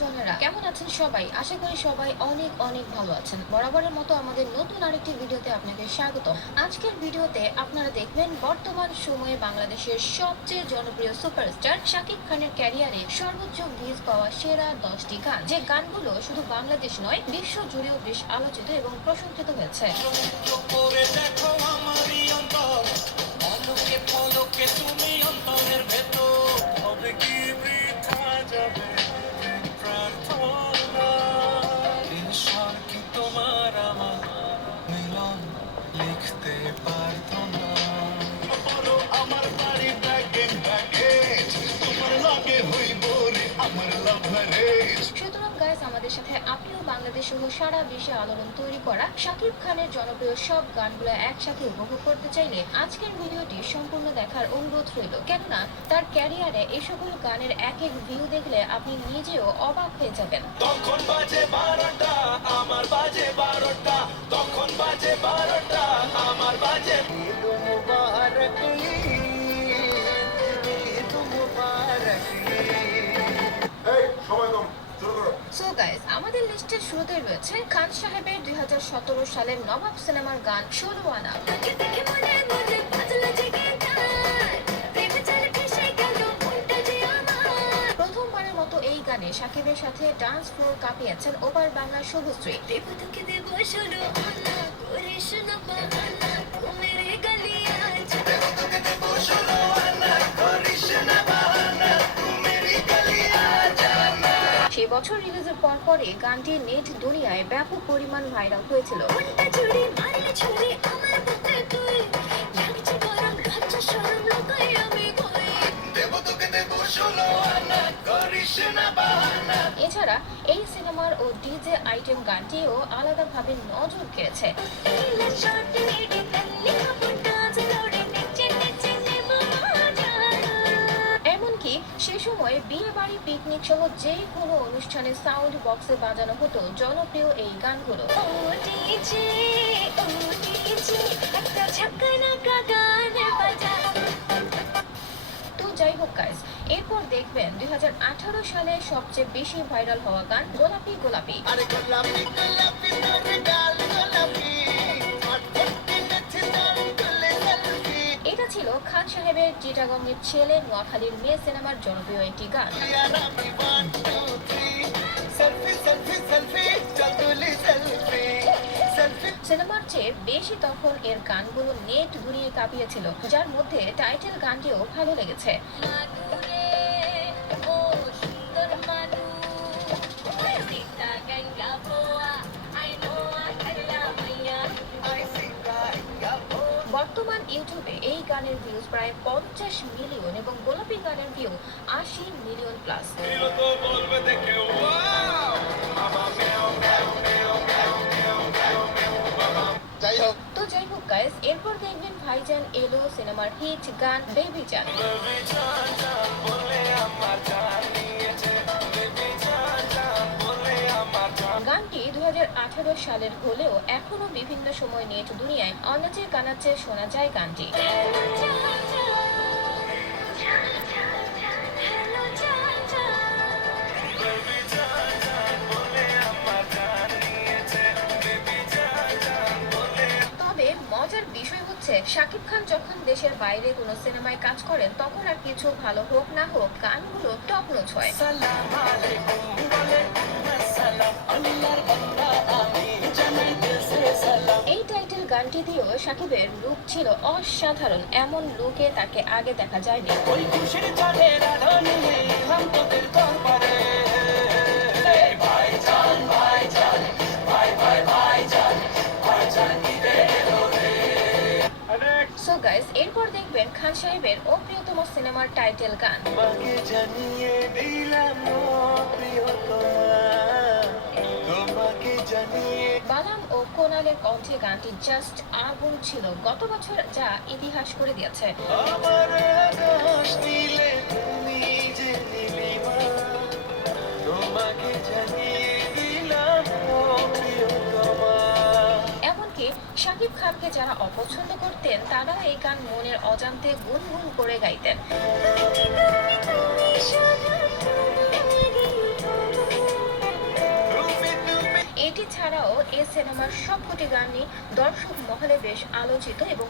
প্রিয়জনেরা, কেমন আছেন সবাই? আশা করি সবাই অনেক অনেক ভালো আছেন। বরাবরের মতো আমাদের নতুন আরেকটি ভিডিওতে আপনাদের স্বাগত। আজকের ভিডিওতে আপনারা দেখবেন বর্তমান সময়ে বাংলাদেশের সবচেয়ে জনপ্রিয় সুপারস্টার শাকিব খানের ক্যারিয়ারে সর্বোচ্চ ভিউজ পাওয়া সেরা 10টি গান, যে গানগুলো শুধু বাংলাদেশ নয় বিশ্ব জুড়েও বেশ আলোচিত এবং প্রশংসিত হয়েছে। লিখতে পারতো না আমার বাড়ি ব্যাগে ব্যাগেজ তোমার লাগে হইব রে আমার লাভ ম্যারেজ। সুতরাং গাইস, আমাদের সাথে আপনিও বাংলাদেশ সহ সারা বিশ্বে আলোড়ন তৈরি করা শাকিব খানের জনপ্রিয় সব গানগুলো একসাথে উপভোগ করতে চাইলে আজকের ভিডিওটি সম্পূর্ণ দেখার অনুরোধ রইল, কেননা তার ক্যারিয়ারে এই সকল গানের এক এক ভিউ দেখলে আপনি নিজেও অবাক হয়ে যাবেন। তখন বাজে 12টা আমার বাজে 12টা, তখন বাজে 12টা আমার বাজে। ঈদ মুবারক ঈদ মুবারক। এই সময় কম, শুরু করো। সো গাইস, আমাদের লিস্টের শুরুতে রয়েছে খান সাহেবের 2017 সালের নবাব সিনেমার গান ষোলো আনা। প্রথমবারের মতো এই গানে শাকিবের সাথে ডান্স ফ্লোর কাঁপিয়েছেন ওপার বাংলার শুভশ্রী। সে বছর রিলিজের পরপরই গানটি নেট দুনিয়ায় ব্যাপক পরিমাণ ভাইরাল হয়েছিল। এছাড়া এই সিনেমার ও ডিজে আইটেম গানটিও আলাদাভাবে নজর কেড়েছে। এমনকি সে সময় বিয়ে বাড়ি, পিকনিক সহ যে কোনো অনুষ্ঠানে সাউন্ড বক্সে বাজানো হতো জনপ্রিয় এই গানগুলো। তো যাই হোক গাইস, এরপর দেখবেন 2018 সালে সবচেয়ে বেশি ভাইরাল হওয়া গান গোলাপি গোলাপি। আরে গোলাপি গোলাপি তোর গাল গোলাপি এটা ছিল খান সাহেবের চিটাগংয়ের ছেলে নোয়াখালীর মেয়ে সিনেমার জনপ্রিয় একটি গান। সিনেমার চেয়ে বেশি তখন এর গানগুলো নেট দুনিয়ে কাঁপিয়েছিল, যার মধ্যে টাইটেল গানটিও ভালো লেগেছে। বর্তমান ইউটিউবে এই গানের ভিউজ প্রায় 50 মিলিয়ন এবং গোলাপি গানের ভিউ 80 মিলিয়ন প্লাস। তো যাই হোক গাইস, এরপর দেখবেন ভাইজান এলো সিনেমার হিট গান বেবি জান। গানটি 2018 সালের হলেও এখনো বিভিন্ন সময় নেট দুনিয়ায় অনাচে কানাচে শোনা যায় গানটি। তবে মজার বিষয় হচ্ছে, শাকিব খান যখন দেশের বাইরে কোনো সিনেমায় কাজ করেন তখন আর কিছু ভালো হোক না হোক গানগুলো টপ নচ হয়। এই টাইটেল গানটি দিয়েও শাকিবের লুক ছিল অসাধারণ, এমন লুকে তাকে আগে দেখা যায়নি। সো গাইস, এরপর দেখবেন খান সাহেবের ও প্রিয়তম সিনেমার টাইটেল গান। বালাম ও কোনালের কণ্ঠে গানটি জাস্ট আগুন ছিল, গত বছর যা ইতিহাস করে দিয়েছে। এমনকি শাকিব খানকে যারা অপছন্দ করতেন তারা এই গান মনের অজান্তে গুনগুন করে গাইতেন। সিনেমার সবকটি গানই দর্শক মহলে বেশ আলোচিত এবং